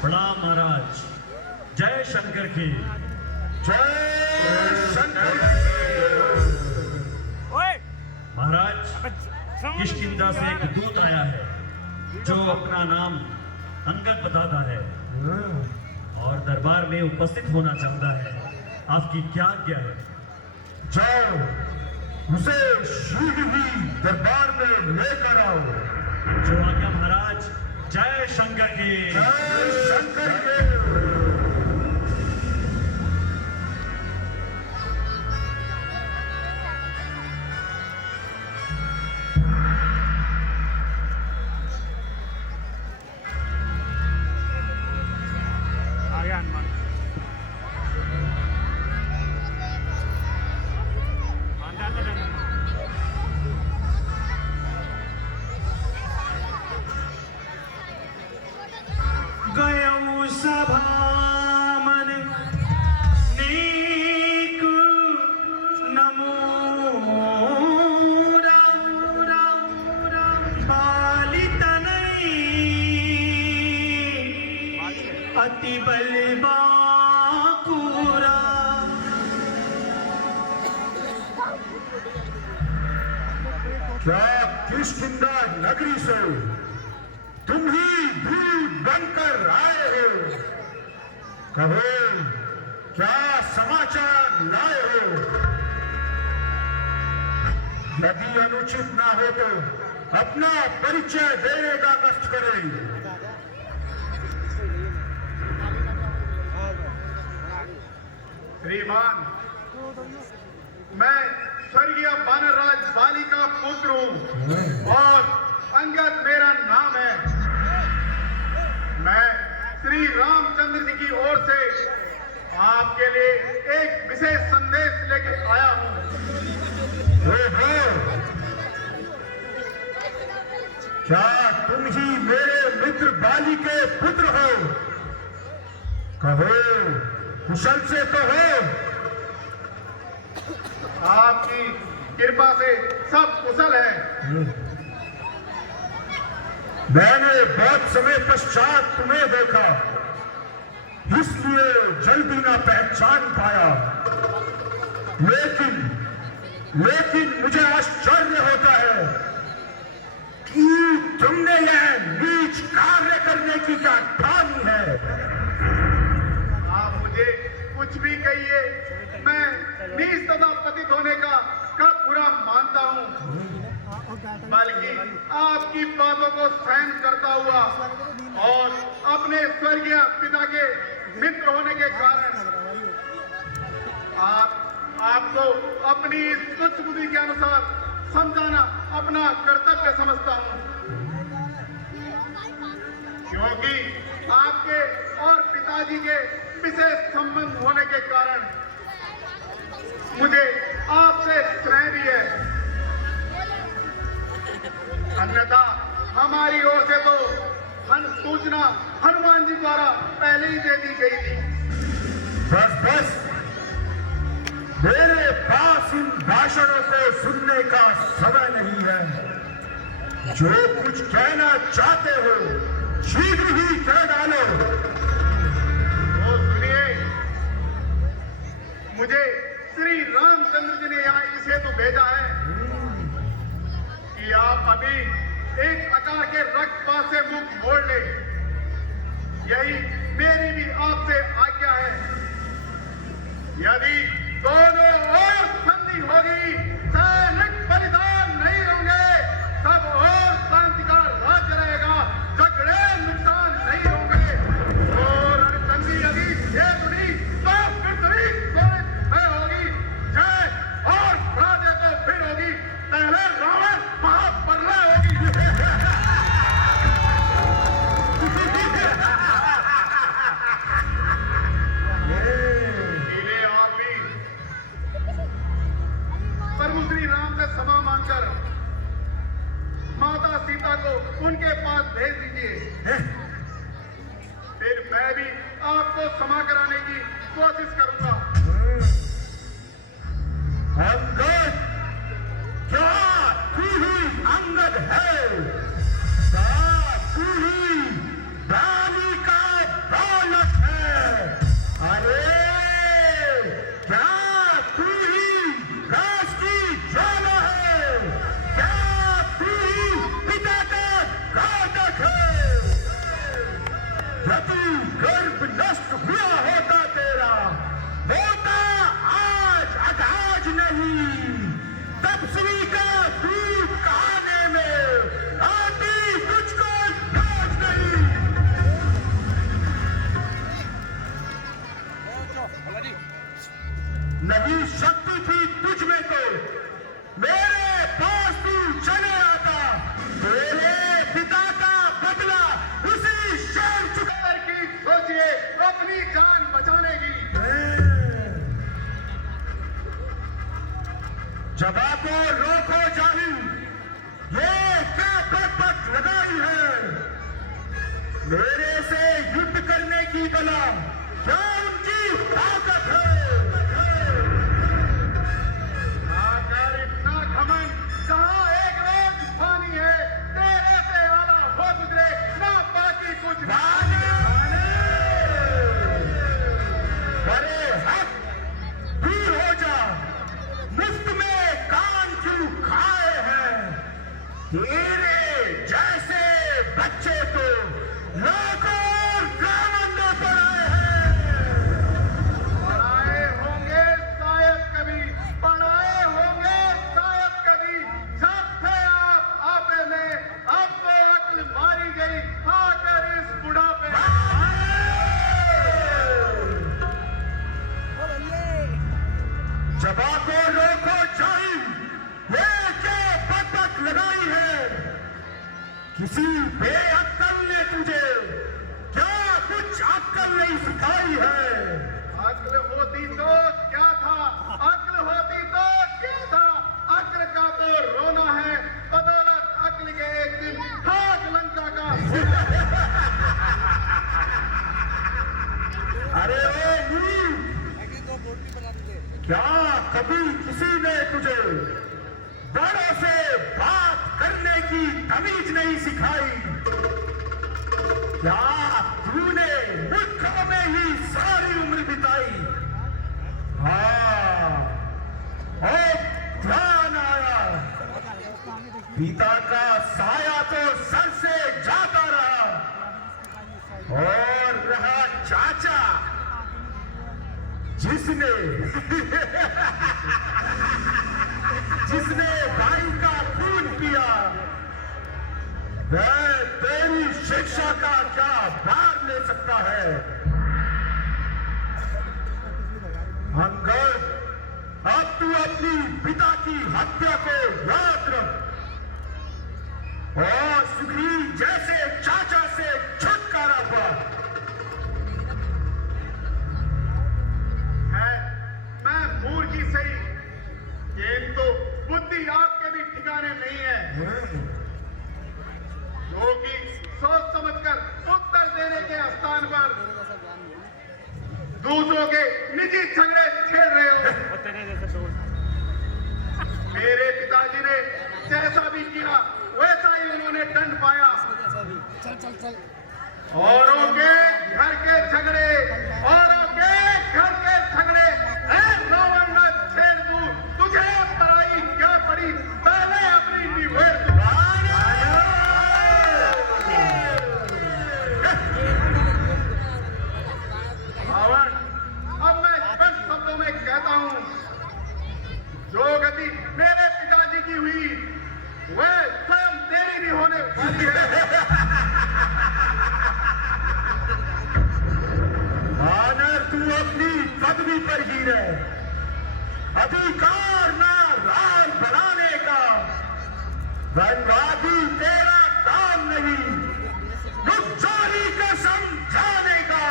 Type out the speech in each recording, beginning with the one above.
प्रणाम महाराज। जय शंकर की जय शंकर। महाराज, किष्किंधा से एक दूत आया है जो अपना नाम अंगद बताता है और दरबार में उपस्थित होना चाहता है। आपकी क्या आज्ञा है? जाओ, उसे शीघ्र ही दरबार में लेकर आओ। जो आज्ञा महाराज। जय शंकर की जय शंकर के। गयऊ सभा मन नीक नमो बाली तनई अति बलबा पूरा। क्या किष्किंधा नगरी से तुम ही दूत बनकर आए हो? कहो, क्या समाचार लाए हो? यदि अनुचित ना हो तो अपना परिचय देने का कष्ट करें। श्रीमान, मैं स्वर्गीय वानरराज बाली का पुत्र हूँ और अंगद मेरा नाम है। मैं श्री रामचंद्र जी की ओर से आपके लिए एक विशेष संदेश लेके आया हूँ। क्या तुम ही मेरे मित्र बाली के पुत्र हो? कहो, कुशल से तो हो? आपकी कृपा से सब कुशल है। मैंने बहुत समय पश्चात तुम्हें देखा, इसलिए जल्दी ना पहचान पाया। लेकिन मुझे आश्चर्य होता है कि तुमने यह नीच कार्य करने की क्या ठानी है? आप मुझे कुछ भी कहिए, मैं नीच तथा पतित होने का बुरा मानता हूँ, बल्कि आपकी बातों को सहन करता हुआ और अपने स्वर्गीय पिता के मित्र होने के कारण आपको अपनी तुच्छ बुद्धि के अनुसार समझाना अपना कर्तव्य समझता हूँ, क्योंकि आपके और पिताजी के विशेष संबंध होने के कारण मुझे आपसे स्नेह भी है। अन्यथा हमारी ओर से तो सूचना हनुमान जी द्वारा पहले ही दे दी गई थी। बस मेरे पास इन भाषणों को सुनने का समय नहीं है। जो कुछ कहना चाहते हो शीघ्र ही कह डालो। तो सुनिए, मुझे श्री रामचंद्र जी ने यहाँ इस हेतु भेजा है कि आप अभी एक आकार के रक्तपात से मुख मोड़ ले। यही मेरी भी आपसे आज्ञा है। यदि दोनों ओर संधि होगी, सैनिक परिधान नहीं होंगे, सब और शांति का राज्य रहेगा, झगड़े नुकसान नहीं होंगे। और रणचंडी यदि ये सुनी तो पृथ्वी में होगी जय और राजे को फिर होगी पहले रावण महाप्रलय होगी। इसलिए आप भी प्रभु श्री राम से को उनके पास भेज दीजिए। फिर मैं भी आपको क्षमा कराने की कोशिश करूंगा। अंगद, क्या तू ही अंगद है? क्या तू ही बाली का बालक है? अरे क्या तू ही राज की ज्वाला है? क्या तू ही पिता का घातक है? यदि गर्भ नष्ट हुआ होता तेरा, होता आज नहीं, तब सुई का दूध खाने में आती तुझको लाज नहीं। नहीं शक्ति थी तुझ में तो मेरे पास तू चले आता, तेरे पिता का बदला उसी शेर चुकर की सोचिए अपनी जान बचाने की। जबा को रोको जाहिल, ये क्या पट लगाई है? मेरे से युद्ध करने की बला क्या उनकी ताकत है? आकर इतना घमंड, जहाँ एक रोज पानी है, तेरे से आला हो गुजरे ना बाकी कुछ। बड़े हक दूर हो जा, मुफ्त में कान क्यों खाए हैं? तेरे जैसे बच्चे तो लाखों गांव में पड़े हैं। पढ़ाए होंगे शायद कभी, पढ़ाए होंगे शायद कभी, जब थे आप आपे में, अब तो अक्ल मारी गई आकर इस बुढ़ापे में। जबा को रोको चाहिए, ये क्या पटक लगाई है? किसी बेअक्ल ने तुझे क्या कुछ अक्ल नहीं सिखाई है? अक्ल होती तो क्या था, अक्ल होती तो क्या था? अक्ल का तो रोना है, बदौलत अक्ल के एक दिन भाग लंका का। अरे ओ मूर्ख, क्या कभी किसी ने तुझे बड़ों से बात करने की तमीज नहीं सिखाई? क्या तूने मूर्खों में ही सारी उम्र बिताई? हाँ, अब ध्यान आया, पिता का साया तो सर से जाता रहा, और रहा चाचा जिसने जिसने भाई का खून पिया। वह तेरी शिक्षा का क्या भार ले सकता है? अंगद, अब तू अपनी पिता की हत्या को याद रख और सुग्रीव जैसे चाचा से छुटकारा पा। मैं मूर्ख ही सही, किंतु बुद्धि आपके भी ठिकाने नहीं है, जो कि सोच समझकर उत्तर देने के स्थान पर दूसरों के निजी झगड़े छेड़ रहे हो। मेरे पिताजी ने जैसा भी किया वैसा ही उन्होंने दंड पाया। औरों के घर के झगड़े, औरों के घर के झगड़े, रावण न छेड़ दूं, तुझे पराई क्या पड़ी, पहले अपनी निभेड़ तू। रावण, अब मैं स्पष्ट शब्दों में कहता हूं, जो गति मेरे पिताजी की हुई वह स्वयं तेरी भी होने वाली है। आनर, तू अपनी पदवी पर ही रहे, अधिकार ना राज बढ़ाने का, वनवादी तेरा काम नहीं, गुप्तचोरी को समझाने का।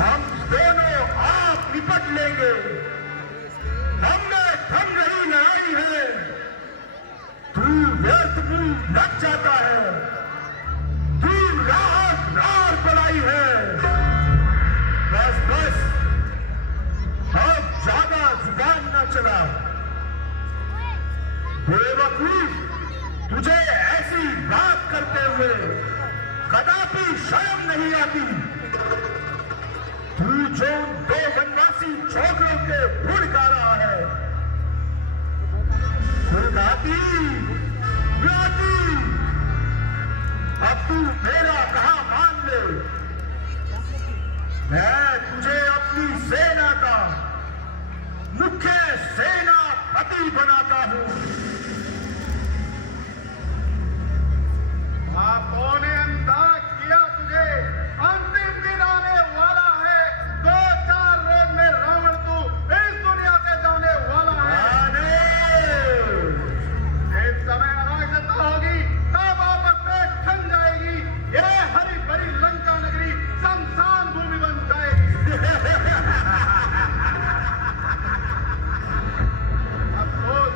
हम दोनों आप निपट लेंगे, हमने थम रही लड़ाई है, तुरंत मुंह लग जाता है। तू रार बनाई है। बस बस, अब ज्यादा जुबान न चला। बेवकूफ, तुझे ऐसी बात करते हुए कदापि शर्म नहीं आती। तू जो दो वनवासी छोकरों के गुण गा रहा है, गाती गाती, अब तू मेरा कहा मान ले। मैं तुझे अपनी सेना का मुख्य सेनापति बनाता हूं। आपो ने अंदाज किया तुझे, अंतिम दिन आने वाला है। 2-4 रोज में रावण तू इस दुनिया से जाने वाला है। एक समय अराजकता होगी, तब आपस में ठन जाएगी। ये हरी भरी लंका नगरी शमशान भूमि बन जाएगी। अफसोस,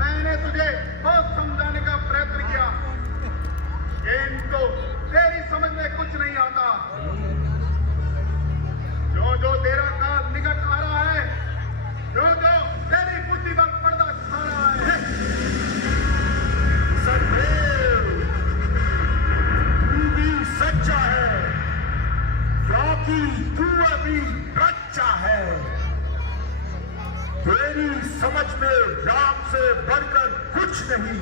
मैंने तुझे बहुत समझाने का प्रयत्न किया, किंतु तेरी समझ में कुछ नहीं आता। जो जो तेरा काल निकट आ रहा है, जो जो तेरी बुद्धि पर पर्दा छा रहा है, सदैव तू भी सच्चा है, क्योंकि तू अभी बच्चा है। तेरी समझ में राम से बढ़कर कुछ नहीं,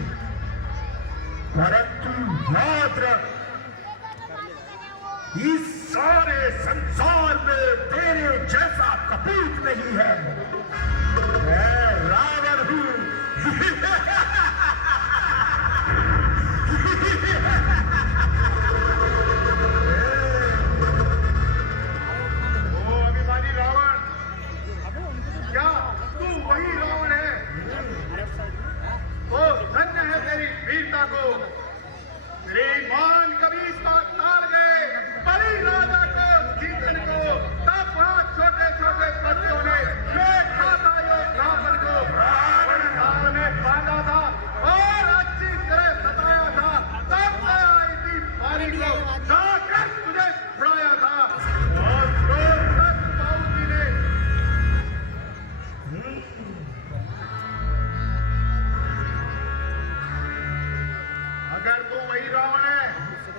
परंतु याद रख, इस सारे संसार में तेरे जैसा कपूत नहीं है। मैं रावण हूं। ओ अभिमानी रावण, क्या तू वही रावण है? ओ धन्य है तेरी वीरता को। श्रीमान कभी इस बात टाल गए, बलि राजा को जीतन को, तब वहां छोटे छोटे बच्चों ने देखा था यो रावण को। रावण काल में बांधा था और अच्छी तरह सताया था, तब मैं आई थी पारी को जाकर तुझे छुड़ाया था। और तो तक बाबूजी ने अगर तू वही रावण है,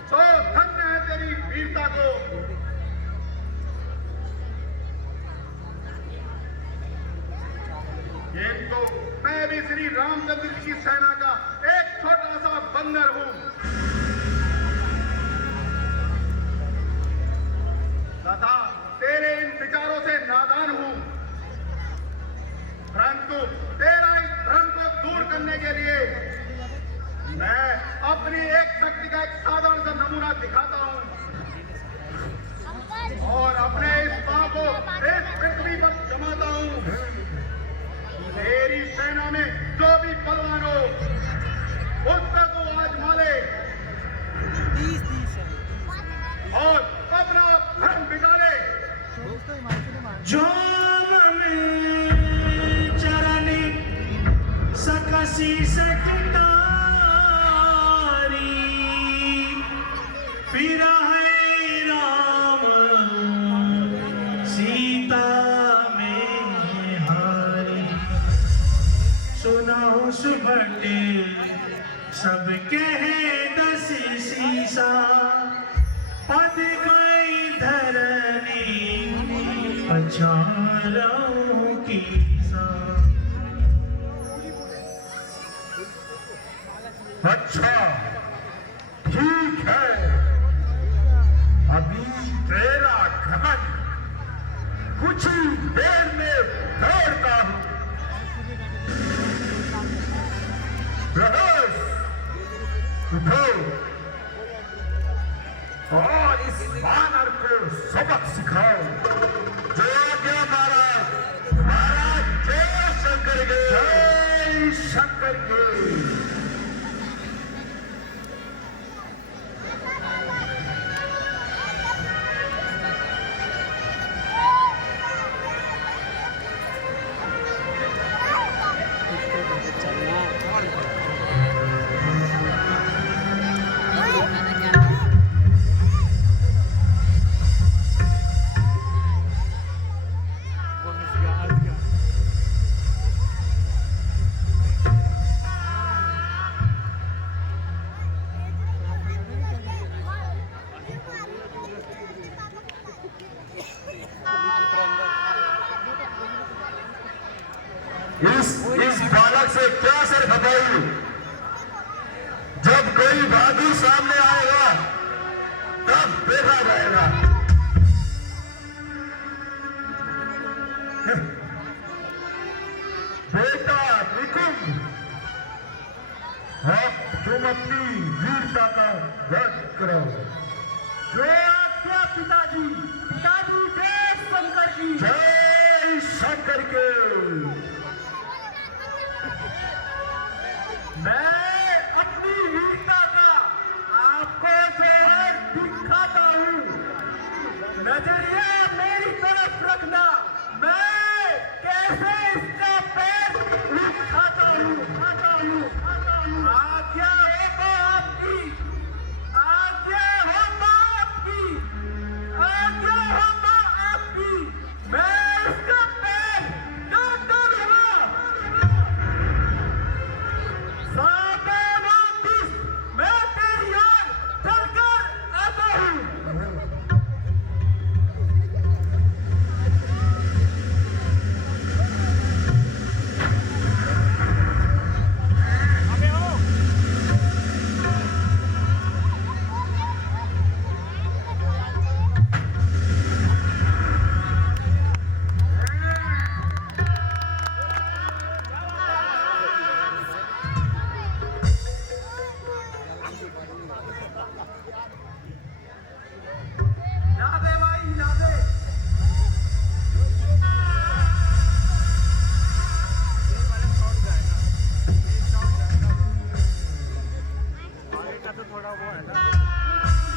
तो धन्य है तेरी वीरता को। किंतु मैं भी श्री रामचंद्र जी की सेना का एक छोटा सा बंदर हूं तथा तेरे इन विचारों से नादान हूं, परंतु तेरा इस भ्रम को दूर करने के लिए मैं अपनी एक शक्ति का एक साधारण सा नमूना दिखाता हूं और अपने इस पांव को इस पृथ्वी पर जमाता हूं। मेरी सेना में जो भी बलवान हो, उसका तो आजमा ले और अपना भ्रम बिगाड़े। जोम में चरनी सकसी सकता फिरा है राम सीता में हारी। सुनाओ सुभट सबके दस सीसा, पद गई धरनी पचारों की सा। अच्छा ठीक है, अभी तेरा घमंड कुछ ही देर में दौड़ता हूं। प्रवेश उठो और इस वानर को सबक सिखाओ। जो आज्ञा महाराज। महाराज इस बालक से क्या सर खपाई। जब कोई बहादुर सामने आएगा तब देखा जाएगा। बेटा निकुंज, अब तुम अपनी वीरता का वर्णन करो। जो आज्ञा पिताजी। पिताजी जय शंकर की। जय शंकर के। मैं अपनी वीरता का आपको जोर दिखाता हूँ। नजरिया मेरी तरफ रखना। मैं कैसे इसका पैर उठाता हूँ। आज्ञा हो तो आपकी, आज्ञा हो तो आपकी, आज्ञा हो तो आपकी। मैं इसका पैर काट डालूंगा। मैं तेरी ओर चलकर आता हूँ।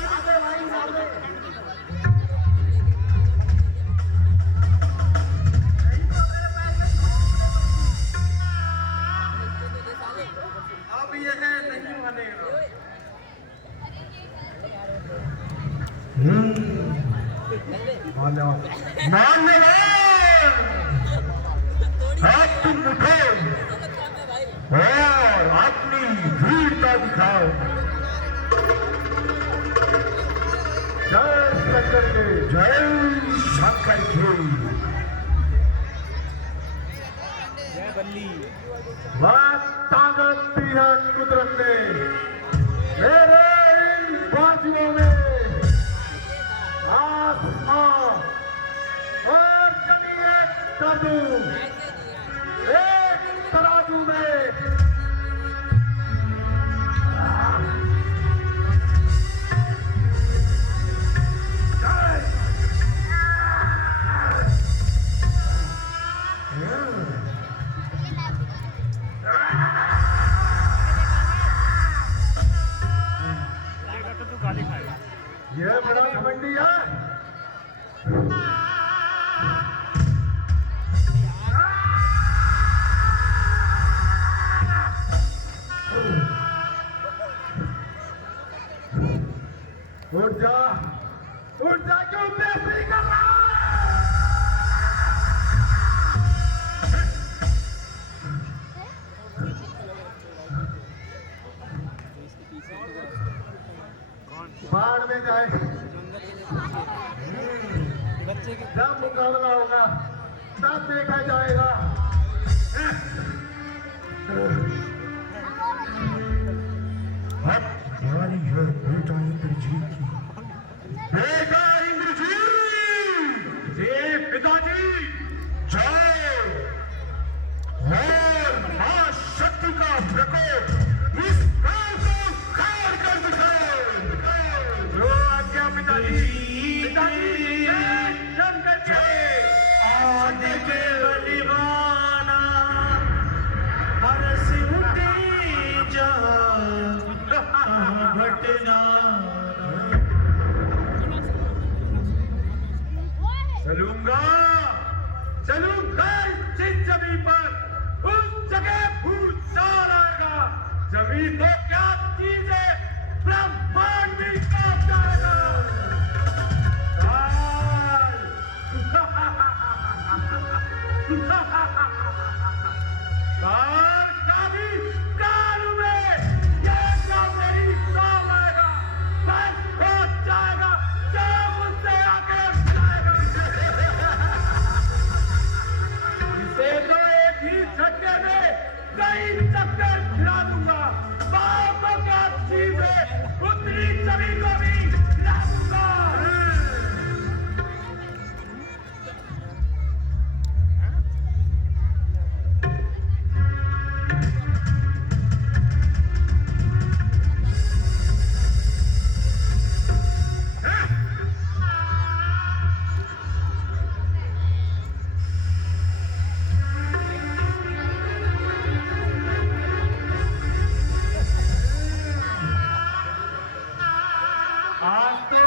यादे भाई यादे। अब यह नहीं मानेगा। मान्यवर, अब तुम उठो और अपनी वीरता दिखाओ। जय शंकर के। जय शंकर के। बात ताकत दी है कुदरत ने मेरे इन बाजुओं में। आसमां और जमीन कर दूं एक तराजू में। ये बड़ा घमंडी है। उठ जा क्यों बेइज्जती कर रहा है? बाढ़ में जाए। जब मुकाबला होगा तब देखा जाएगा। अब हमारी है बेटा इंद्रजीत की। बेटा इंद्रजीत, ये पिताजी जाओ और मां शक्ति का प्रकोप इस गांव को खार कर दिखाओ। जो आज्ञा पिताजी। पिताजी शंकर जय। आदि के बलिवाना हरस उठे जा भटना। चलूंगा जिस जमीन पर उस जगह भूचाल आएगा। जमीन तो क्या चीज है, ब्रह्मांड भी कांप जाएगा। काल का भी काल में ये क्या मेरी सौंप आएगा, बस पहुंच जाएगा जो मुझसे आके जाएगा। इसे तो एक ही झटके उत्तरी जमीन को भी हिला दूंगा। आज तो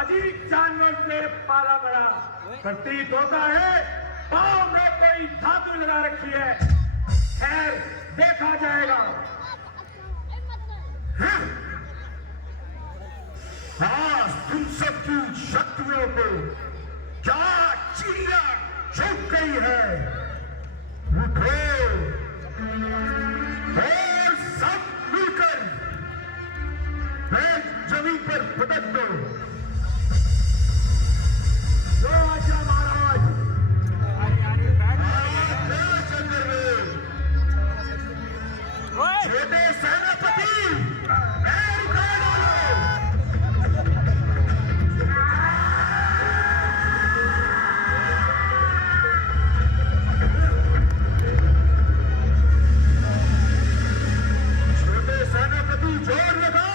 अजीब जानवर से पाला पड़ा, प्रतीत होता है पाँव में कोई धातु लगा रखी है। खैर देखा जाएगा। आज तुम सबकी शक्तियों को क्या चिड़िया चौंक गई है। उठो और सब मिलकर बैठ जमीन पर पटक दो। जो आज्ञा महाराज। चंद्र में छोटे सेनापति पैर उठा लो। छोटे सेनापति जोर लगाओ।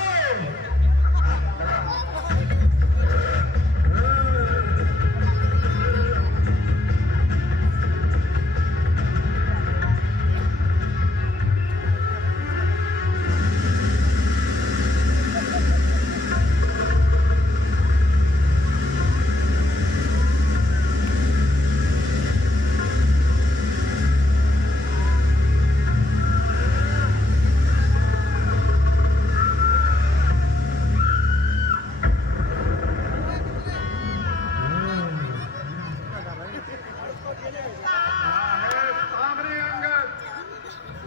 सामने अंगद,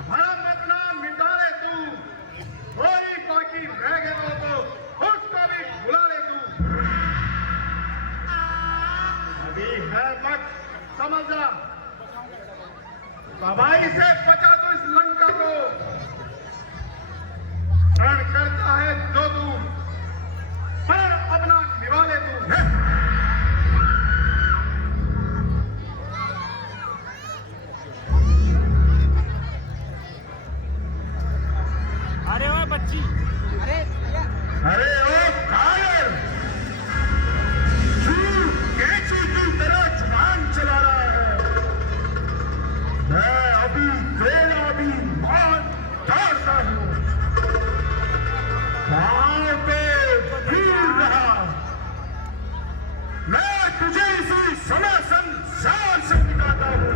भरम अपना मिटा ले तू। कोई बाकी रह गया हो तो उसको भी बुला ले तू। अभी है वक्त, समझ जा। तबाही से बचा तो इस लंका को। रण करता है जो तू, पर अपना निभा ले तू। अरे ओए बच्ची, अरे ओ कायर, कैंची की तरह जुबान चला रहा है। मैं अभी तेरा भी मान तोड़ता हूँ। पाँव पे भीड़ रहा। मैं तुझे इसी समय संसार से मिटाता हूँ।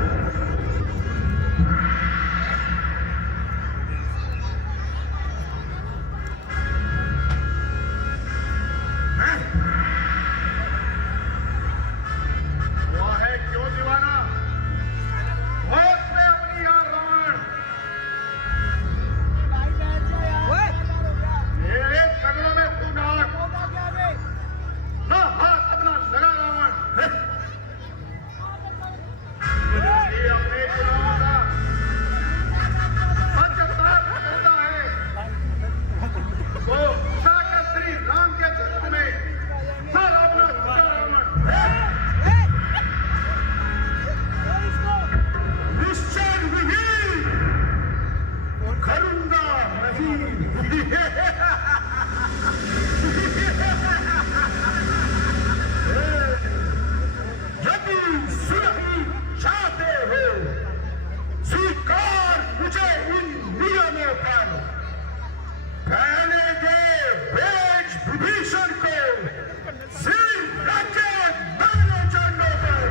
हुआ है क्यों दीवाना? होश में अपनी यार रावण। ये झगड़ों में तू नाक ना हाथ अपना लगा रावण। मुझे अपने गुलाम का पंचतार पकड़ता है तो जाकर श्री राम के जगत में सर अपना झुका रावण। निश्चय नहीं करूंगा नहीं। यदि सुरही चाहते हो स्वीकार मुझे इन नियमों पर। पहले दे वेश विभीषण को सिर रखे मारो चरणों पर।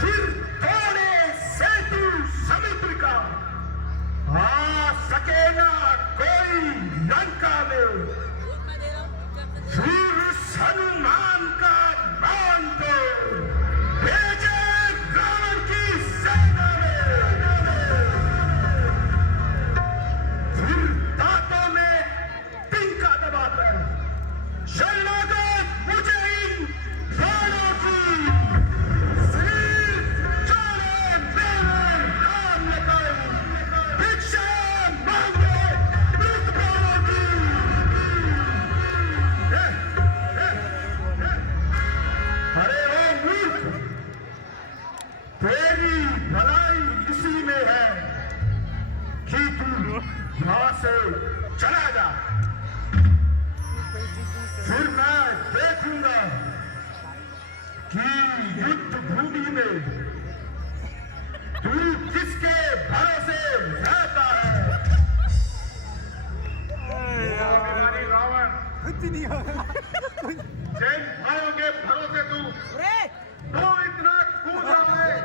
फिर तोड़े सेतु समुद्र का। आ सके ना कोई लंका में। फिर उस हनुमान का मान को भेजे रावण की सेना में। भलाई इसी में है कि तू यहाँ से चला जा, फिर मैं देखूंगा कि युद्ध भूमि में तू किसके भरोसे रहता है। अभिमानी रावण, जैन भाइयों के भरोसे तू इतना कूद रहा है।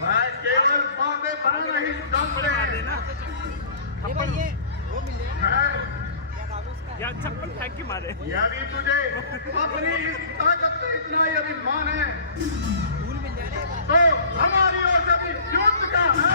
मैं केवल बातें बना नहीं जानते, या चप्पल फेंक के मारे। यदि तुझे अपनी इस ताकत से इतना ही अभिमान है तो हमारी ओर से भी युद्ध का है।